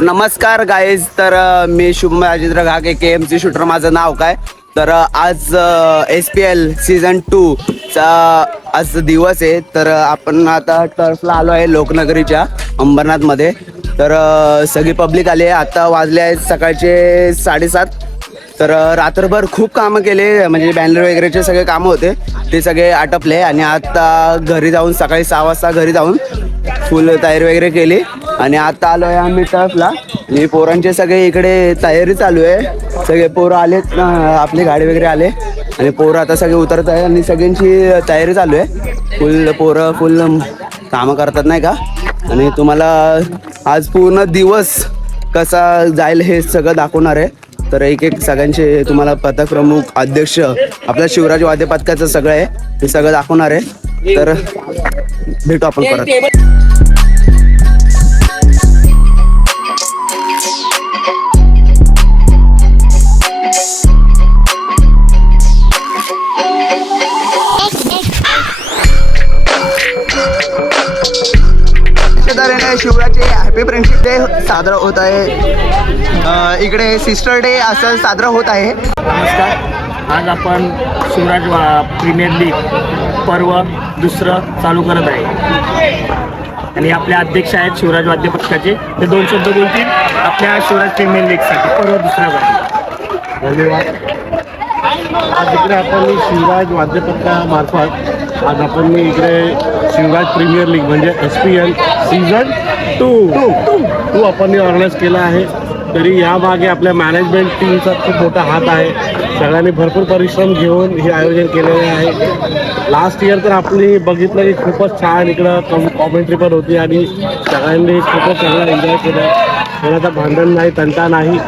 तर नमस्कार गाईज तर मी Shubham Rajendra Ghage K M C shooter माझं नाव काय? तर आज S P L season two चा आज दिवस आहे. तर आपण आता टर्फला आलो आहे लोकनगरीच्या अंबरनाथमध्ये. तर सगळी पब्लिक आली आहे. आता वाजले आहेत सकाळचे साडेसात. तर रात्रभर खूप कामं केले म्हणजे बॅनर वगैरेचे सगळे कामं होते. ते सगळे आटपले आणि आता घरी जाऊन सकाळी सहा वाजता घरी जाऊन फुल तयारी वगैरे केली. आणि आता आलो आहे आम्ही टफला आणि पोरांचे सगळे इकडे तयारी चालू आहे. सगळे पोरं आलेत ना आपली गाडी वगैरे आले. आणि पोरं आता सगळे उतरत आहे आणि सगळ्यांची तयारी चालू आहे. फुल पोरं फुल कामं करतात नाही का? आणि तुम्हाला आज पूर्ण दिवस कसा जाईल हे सगळं दाखवणार आहे. तर एक एक सगळ्यांचे तुम्हाला पथक प्रमुख अध्यक्ष आपल्या शिवराज वाद्य पथकाचं सगळं आहे. हे सगळं दाखवणार आहे. तर भेटू आपण परत. फ्रेंडशिप डे साजरा होत आहे. इकडे सिस्टर डे असं साजरा होत आहे. नमस्कार. आज आपण शिवराज वा- प्रीमियर लीग पर्व दुसरं चालू करत आहे. आणि आपले अध्यक्ष आहेत शिवराज वाद्य पक्षाचे ते दोन शब्द बोलतील. आपल्या शिवराज प्रीमियर लीगसाठी पर्व दुसऱ्या धन्यवाद. आज इकडे आपण शिवराज वाद्यपथकामार्फत आज आपण इकडे शिवराज प्रीमियर लीग म्हणजे S P L season two two आपण ऑर्गनाईज केला आहे. तरी यामागे आपल्या मॅनेजमेंट टीमचा खूप मोठा हात आहे. सगळ्यांनी भरपूर परिश्रम घेऊन हे आयोजन केलेले आहे. लास्ट इयर तर आपली बघितलं की खूपच छान इकडं कम कॉमेंट्री पण होती आणि सगळ्यांनी खूपच चांगलं एन्जॉय केलं. कोणाचं भांडण नाही तंटा नाही.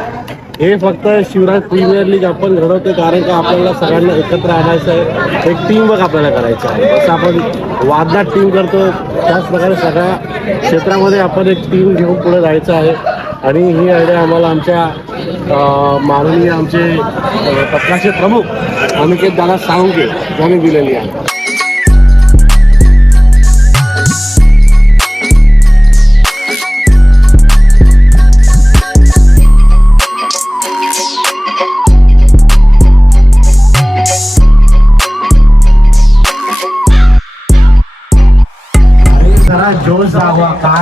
हे फक्त शिवराज प्रीमियर लीग आपण घडवतो कारण का आपल्याला सगळ्यांना एकत्र आणायचं आहे. एक टीम वर्क आपल्याला करायचं आहे. जसं आपण वादनात टीम करतो त्याच प्रकारे सगळ्या क्षेत्रामध्ये आपण एक टीम घेऊन पुढे जायचं आहे. आणि ही आयडिया आम्हाला आमच्या माननीय आमचे पत्राचे प्रमुख अनिकेत दादा साळुंके यांनी दिलेली आहे.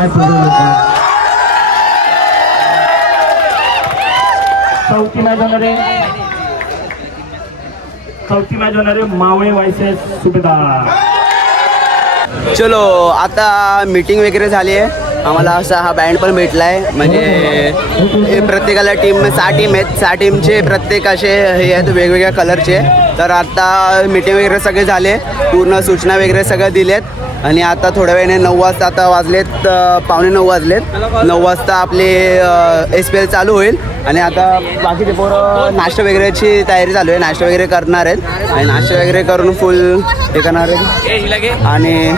काय पुढे चौथी मॅच होणारे चौथी मॅच होणारे मावळे वायसेस सुभेदार. चलो आता मीटिंग वगैरे झाली आहे. आम्हाला असा हा बँड पण भेटला आहे म्हणजे हे प्रत्येकाला टीम सहा टीम आहेत. सहा टीमचे प्रत्येक असे हे आहेत वेगवेगळ्या कलरचे तर आता मीटिंग वगैरे सगळे झाले. पूर्ण सूचना वगैरे सगळ्या आहेत आणि आता थोड्या वेळाने नऊ वाजता आता वाजलेत पावणे नऊ वाजलेत. नऊ वाजता आपले एस पी एल चालू होईल. आणि आता बाकीचे पोरं नाश्ता वगैरेची तयारी चालू आहे. नाश्ता वगैरे करणार आहेत. आणि नाश्ता वगैरे करून फुल हे करणार आहेत. आणि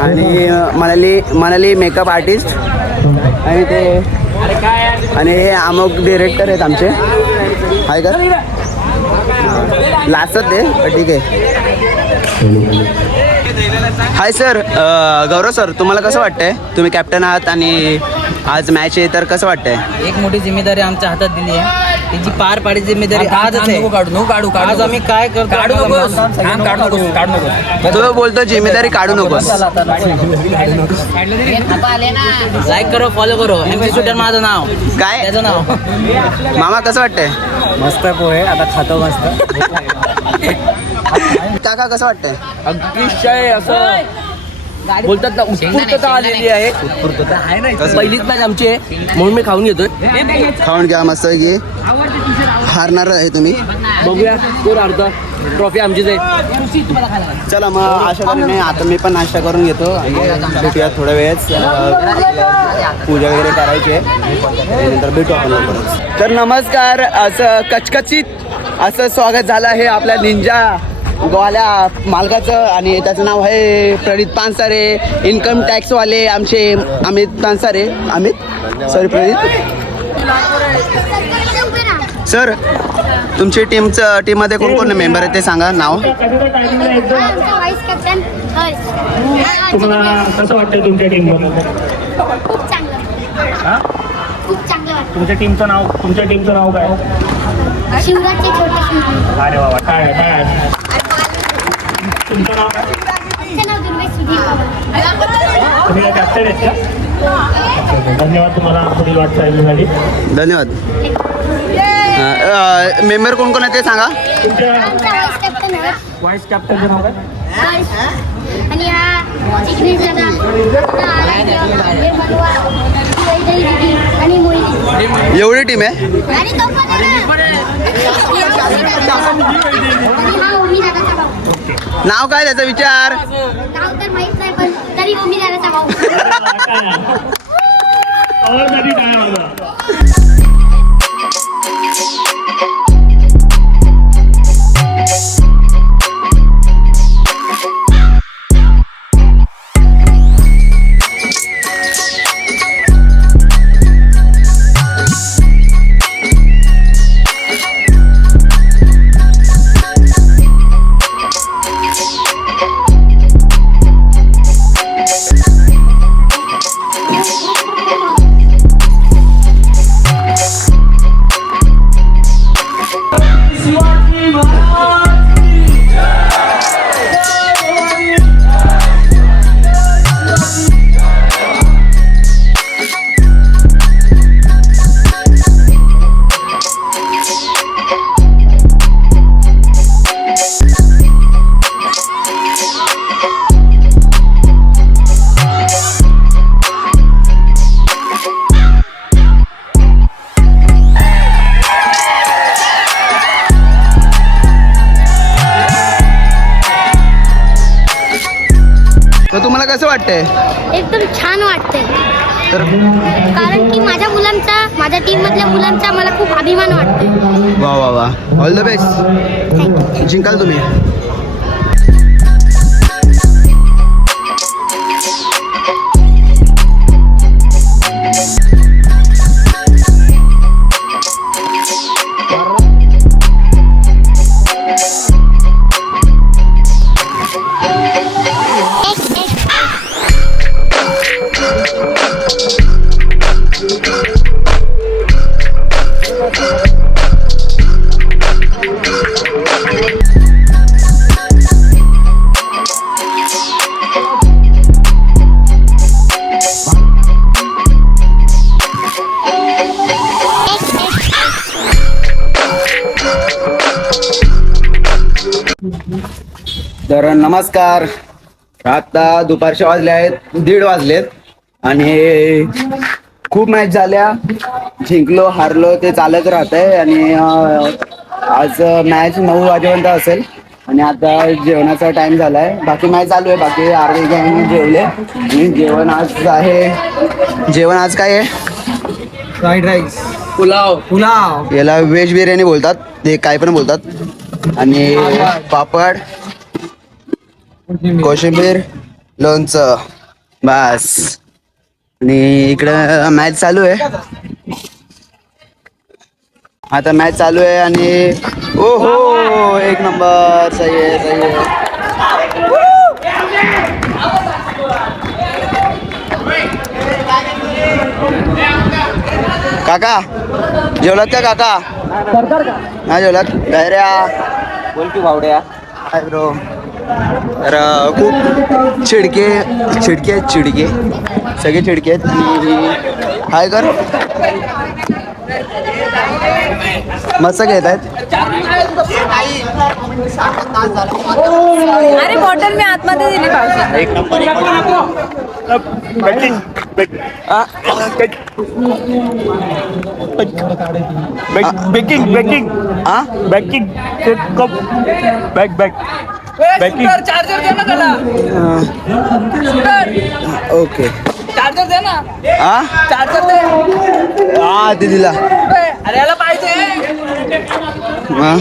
आणि मनाली मनाली मेकअप आर्टिस्ट आणि ते आणि हे अमुक डिरेक्टर आहेत आमचे. आहे का? लास्ट ते ठीक आहे. हाय सर गौरव सर तुम्हाला कसं वाटतंय? तुम्ही कॅप्टन आहात आणि आज मॅच आहे तर कसं वाटतंय? एक मोठी जिम्मेदारी आमच्या हातात दिली आहे. त्याची पार पाडी जिम्मेदारी आजच आहे. काढू नको काढू काढू आज आम्ही काय करतो काढू नकोस. काढू नकोस काढू नकोस. तो बोलतो जिम्मेदारी काढू नकोस. लाईक करो फॉलो करो. शूटर माझं नाव. काय? त्याचं नाव. मामा कसं वाटतंय? मस्त पोहे आता खातो मस्त. काका कसं वाटतंय? अतिशय असं बोलतात ना उत्स्फूर्तता आलेली आहे. पहिलीच मॅच आमची आहे म्हणून मी खाऊन घेतोय. खाऊन घ्या मस्त की हारणार आहे तुम्ही. बघूया कोण अर्धा ट्रॉफी आमचीच आहे. चला मग अशा तऱ्हेने आता मी पण नाश्ता करून घेतो. आणि भेटूया थोड्या वेळेस. पूजा वगैरे करायची आहे. नंतर भेटू आपण लवकरच. तर नमस्कार असं कचकचित असं स्वागत झालं आहे आपल्या निंजा गोवाल्या मालकाचं आणि त्याचं नाव आहे प्रणित पानसारे. इन्कम टॅक्सवाले आमचे अमित पानसारे. अमित? सॉरी प्रणित सर तुमची टीमचं टीममध्ये कोण कोण मेंबर आहे ते सांगा नाव? तुम्हाला कसं वाटतं तुमच्या टीमवर खूप चांगलं तुमच्या टीमचं नाव तुमच्या टीमचं नाव काय? अरे बाबा काय काय तुमचं नाव काय आमचं नाव दुर्वेश सुधीर पवार तुम्ही काय कॅप्टन आहेत का? धन्यवाद तुम्हाला पुढील वाटचालीसाठी धन्यवाद. मेंबर कोण कोण आहे ते सांगा. तुमच्या वाईस व्हाईस कॅप्टनचं नाव काय? आणि हा दादा हा हे आणि एवढी टीम आहे? हा नाव काय त्याचा? विचार. नाव तर माहीत नाही पण तरी ओमी दादाचा भाऊ जिंकाल तुम्ही तर नमस्कार. आता दुपारचे वाजले आहेत दीड वाजलेत. आणि खूप मॅच झाल्या. जिंकलो हारलो ते चालत राहत आहे आणि आज मॅच नऊ वाजेपर्यंत असेल. आणि आता जेवणाचा टाइम झालाय. बाकी मॅच चालू आहे. बाकी अर्धे गँग जेवले. आणि जेवण आज आहे. जेवण आज काय आहे? Fried rice. पुलाव. पुलाव. याला व्हेज बिर्याणी बोलतात. ते काय पण बोलतात. आणि पापड. कोशिंबीर. लोणचं बस. आणि इकडं मॅच चालू आहे. आता मॅच चालू आहे आणि ओ हो एक नंबर सही आहे सही आहे. काका जेवलात का काका? हा जेवलात गैऱ्या बोल की भावड्या. Hi bro. तर अं, खूप चिडके चिडके आहेत चिडके सगळे चिडके आहेत आणि हाय कर। मस्त घेत आहेत अरे बॉटल मी आतमध्ये दिली पाहिजे। एक नंबर बॅकिंग बॅकिंग हा backing cup back back charger दे ना त्याला ओके चार्जर दे ना हा चार्जर दे हा ते दिला अरे याला पाहिजे हा.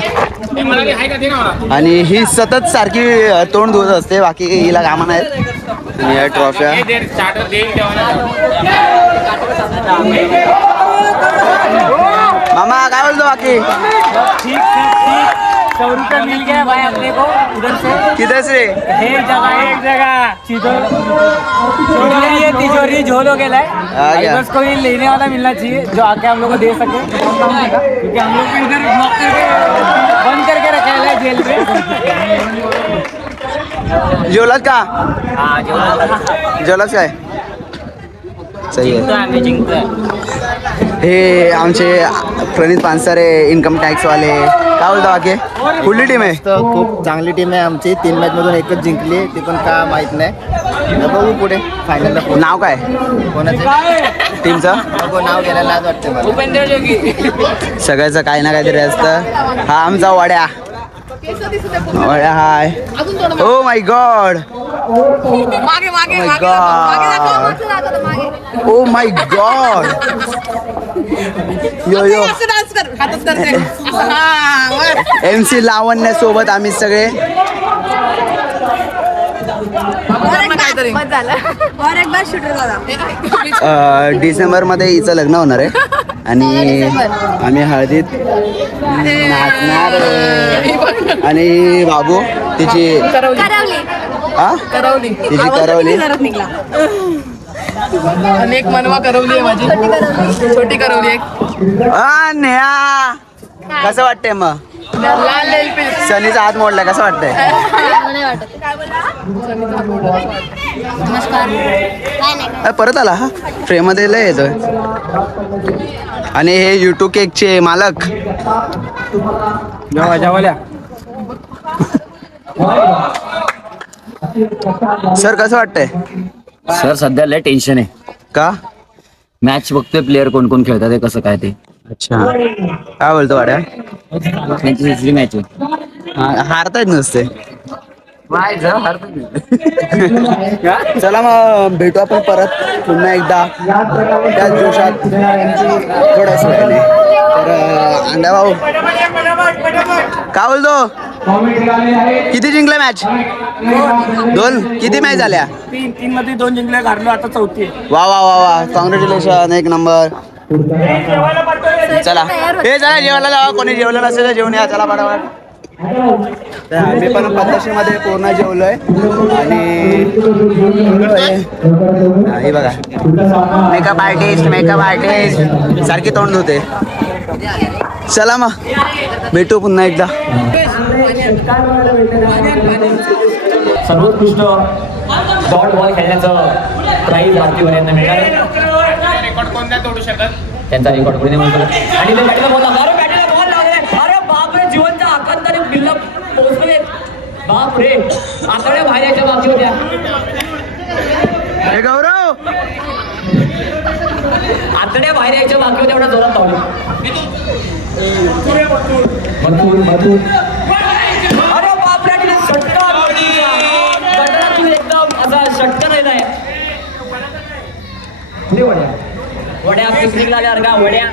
आणि ही सतत सारखी तोंड धुवत असते बाकी हिला कामा नाहीत आणि या ट्रॉफ्या मामा काय बोलतो बाकी ठीक ठीक ठीक सौ रुपये मिल गया भाई अपने को उधर से। किधर से? एक जगह एक जगह तिजोरी है तिजोरी झोल हो गया। है। बस कोई लेने वाला मिलना चाहिए जो आके हम लोग को दे सके। क्योंकि हम लोग को इधर ब्लॉक करके बंद करके रखा है जेल पे जेवलात का? हाँ जो जेवलात काय सही आहे जिंकतोय हे आमचे प्रणित पानसरे इन्कम टॅक्स वाले। काय बोलता बाकी? कुठली टीम आहे? तर खूप चांगली टीम आहे आमची. तीन मॅच मधून एकच जिंकली. ती पण का माहीत नाही. तर बघू पुढे. फायनलला कोण नाव काय? कोणाचं? टीमचं नको नाव घ्यायला लाज वाटते मला. उपेंद्र जोगी सगळ्याचं काही ना काहीतरी असतं. हा आमचा वड्या. वड्या हाय. ओ माय गॉड मागे मागे Oh मागे. दाखव, मागे दाखव, मागे ओ my god yo yo. M C Lavanya सोबत आम्ही सगळे. काहीतरी. और एक बार शूटर झाला डिसेंबरमध्ये हिचं लग्न होणार आहे. आणि आम्ही हळदीत नाचणार. आणि बाबू तिची करवली. करवली. तिची करवली. आणि एक मनवा करवली आहे माझी. छोटी करवली. एक. आ, नेहा. कसं वाटतंय मग? लाल सनीचा हात मोडला कसं वाटतंय? नाही वाटत नमस्कार. काय नाही अ, परत आला हा? फ्रेममध्ये लय येतोय. आणि हे युट्यूब केकचे मालक. जेव्हा जेवाल्या सर कसं वाटतंय? सर सध्या लय टेन्शन आहे. का? मॅच बघतोय प्लेअर कोण कोण खेळतात कसं काय ते. अच्छा. काय बोलतो वाड्या? त्यांची तिसरी मॅच हा- हारतायत नुसते. चला मग भेटू आपण परत पुन्हा एकदा. त्याच दिवसात थोड्याच वेळाने तर अं, अंडा भाऊ काय बोलतो? किती जिंकले मॅच दोन. किती मॅच झाल्या? तीन तीन मध्ये दोन जिंकले आता चौथी वा वा वा वा. कॉंग्रॅच्युलेशन एक नंबर चला. हे चला जेवायला जावा. कोणी जेवलं नसेल तर जेवण या. चला तर आम्ही पण पद्धतशीरमध्ये पूर्ण जेवलोय. आणि बघा. मेकअप आर्टिस्ट मेकअप आर्टिस्ट सारखी तोंड होते चला मग. भेटू पुन्हा एकदा. सर्वोत्कृष्ट डॉट बॉल खेळण्याचं प्राईज आरतीवर यांना मिळालं त्यांचा रेकॉर्ड कोणी नाही. म्हणतो आणि ते बॅटीला बॉल लागला. अरे बॅटीला बॉल लागले अरे बापरे जीवनच्या आकांताने बिल्ला पोहोचले बाप रे आतड्या बाहेर यायच्या बाकी होत्या. हे गौरव. आतड्या बाहेर यायच्या बाकी होत्या एवढा जोरात धावले भरपूर भरपूर अरे बापरे आणि षटकार गटारातून एकदम असा षटकार येत आहे पुढे वड्या वड्या पिकनिकला आल्यावर का वड्या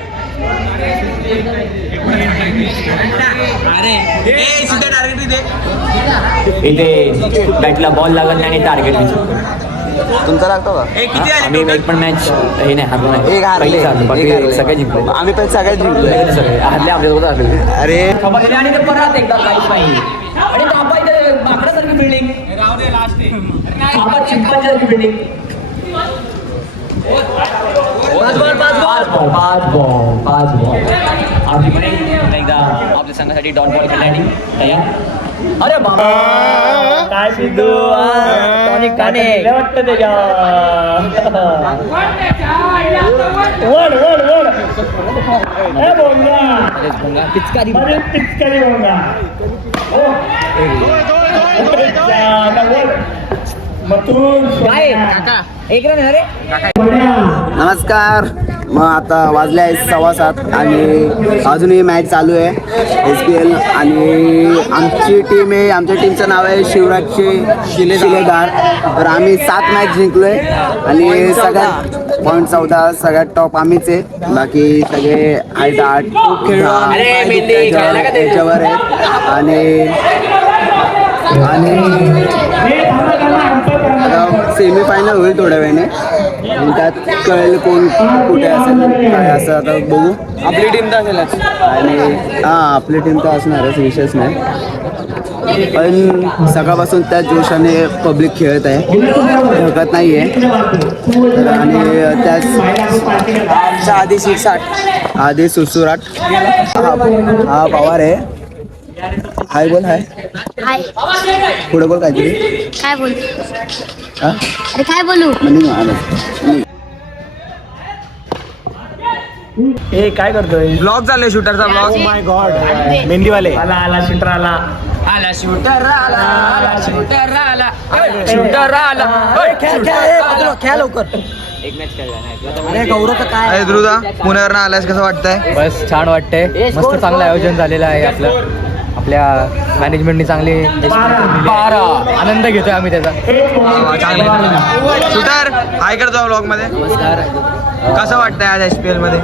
इथे बॅटला बॉल लागत नाही आणि टार्गेट तुमचा लागतो का? आम्ही एक पण मॅच हे नाही हारलो नाही. एक हारले. पहिलीच हारलो. एक बाकी हारले. सगळे जिंकले. आम्ही पण सगळ्यात जिंकलोय सगळे हारले आपल्यासोबत हारले. अरे. खबरले आणि ते परत एकदा काहीच नाही आणि तांबा इथे माकडासारखी बिल्डिंग तांबा चिंपांच्यासारखी बिल्डिंग पाच बॉल पाच बॉल पाच बॉल पाच बॉल आपली पण पुन्हा एकदा आपल्या संघासाठी डॉट बॉल खेळण्यासाठी तयार? अरे बाबा काय सिद्धू टॉनिक काने वाटतं त्याच्या वड वड वड ए बोंगा पिचकारी पिचकारी बोंगा काय काका एक रन अरे नमस्कार मग आता वाजले आहेत सव्वा सात आणि अजूनही मॅच चालू आहे. एस पी एल आणि आमची टीम आहे आमच्या टीमचं नाव आहे शिवराजचे शिले शिलेदार तर आम्ही सात मॅच जिंकलोय आणि सगळ्यात पॉईंट चौदा सगळ्यात टॉप आम्हीच आहे. बाकी सगळे आठ ते? याच्यावर आहेत आणि आणि सेमी फायनल होईल थोड्या वेळाने. आणि त्यात कळेल कोण कुठे असेल काय असं आता बघू. आपली टीम तर असेलच. आणि हां आपली टीम तर असणारच विषयच नाही. पण सकाळपासून त्या जोशाने पब्लिक खेळत आहे. धकत नाही आहे आणि त्याच आधी सिक्स आठ. आधी सुसुराट हा हा पवार आहे. हाय बोल हाय. हाय. पुढे बोल काहीतरी. काय बोलू? हा? अरे काय बोलू? म्हणजे आलं. हे काय करतोय? ब्लॉग झाले शूटरचा ब्लॉग माय गॉड मेहंदीवाले. आला आला शूटर आला. आला शूटर आला आला शूटर आला. शूटर आला. खेळ लवकर. अरे गौरव काय? अरे ध्रुदा पुण्यावरनं आलायस कसं वाटतंय? बस छान वाटतंय. मस्त चांगलं आयोजन झालेलं आहे आपलं. आपल्या मॅनेजमेंटनी चांगली आनंद घेतोय आम्ही त्याचा. शूटर हाय करतो ब्लॉगमध्ये. नमस्कार. कसं वाटतंय आज एस पी एलमध्ये?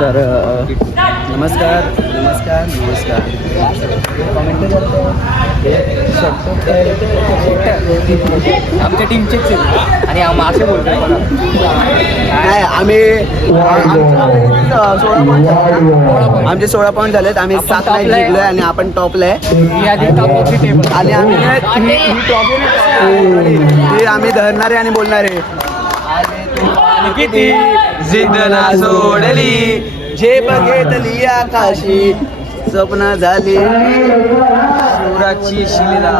तर अ, नमस्कार नमस्कार आमच्या टीमचेच आणि आम असे बोलतोय. नाही आम्ही सोळा झाले. आमचे सोळा पॉईंट झालेत आम्ही सात मॅच. जिंकलोय आणि आपण टॉपला आहे आधी of the table. आणि आम्ही ही आम्ही धरणारे आणि बोलणारे किती जिद्द ना सोडली जे बघितली आकाशी स्वप्न झाली शिवराची शिला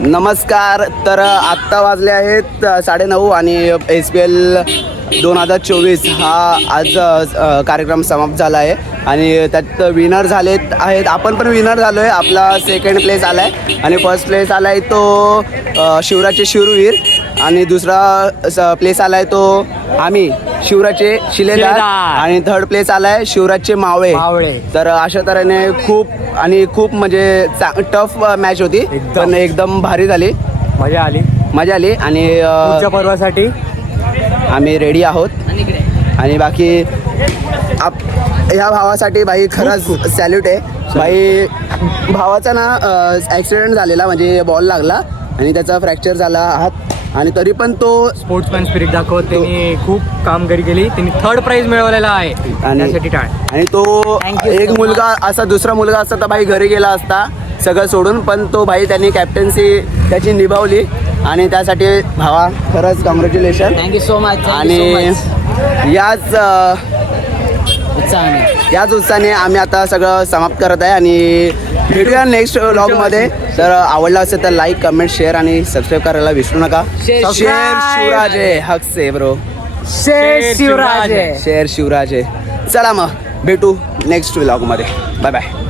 नमस्कार तर आत्ता वाजले आहेत साडेनऊ आणि एस पी एल दोन हजार चोवीस हा आज कार्यक्रम समाप्त झाला आहे. आणि त्यात विनर झालेत आहेत. आपण पण विनर झालो आहे आपला सेकंड प्लेस आला आहे आणि फर्स्ट प्लेस आला आहे तो शिवराचे शिववीर आणि दुसरा प्लेस आला आहे तो आम्ही शिवराचे शिलेदार. आणि थर्ड प्लेस आला आहे शिवराजचे मावळे. मावळे. तर अशा तऱ्हेने खूप आणि खूप म्हणजे टफ मॅच होती. पण एकदम भारी झाली. मजा आली. मजा आली. आणि पर्वासाठी? आम्ही रेडी आहोत. आणि बाकी आप ह्या भावासाठी भाई खरंच सॅल्यूट आहे. भाई भावाचा ना ॲक्सिडेंट झालेला म्हणजे बॉल लागला आणि त्याचा फ्रॅक्चर झाला हात. आणि तरी पण तो स्पोर्ट्समॅन स्पिरिट दाखवत त्यांनी खूप कामगिरी केली. त्यांनी थर्ड प्राइज मिळवलेला आहे. आणि टाळ. आणि तो एक मुलगा असा दुसरा मुलगा असता तर भाई घरी गेला असता सगळं सोडून पण तो भाई त्यांनी कॅप्टन्सी त्याची निभावली. आणि त्यासाठी भावा खरंच कॉंग्रॅच्युलेशन थँक्यू सो मच आणि याच अ, याच उत्साहाने आम्ही आता सगळं समाप्त करत आहे आणि भेटूया नेक्स्टमध्ये तर आवडला असेल तर लाईक कमेंट शेअर आणि सबस्क्राईब करायला विसरू नका. शेअर शिवराजे हक से ब्रो शिवराज शेअर शिवराजे चला मग भेटू नेक्स्टमध्ये बाय बाय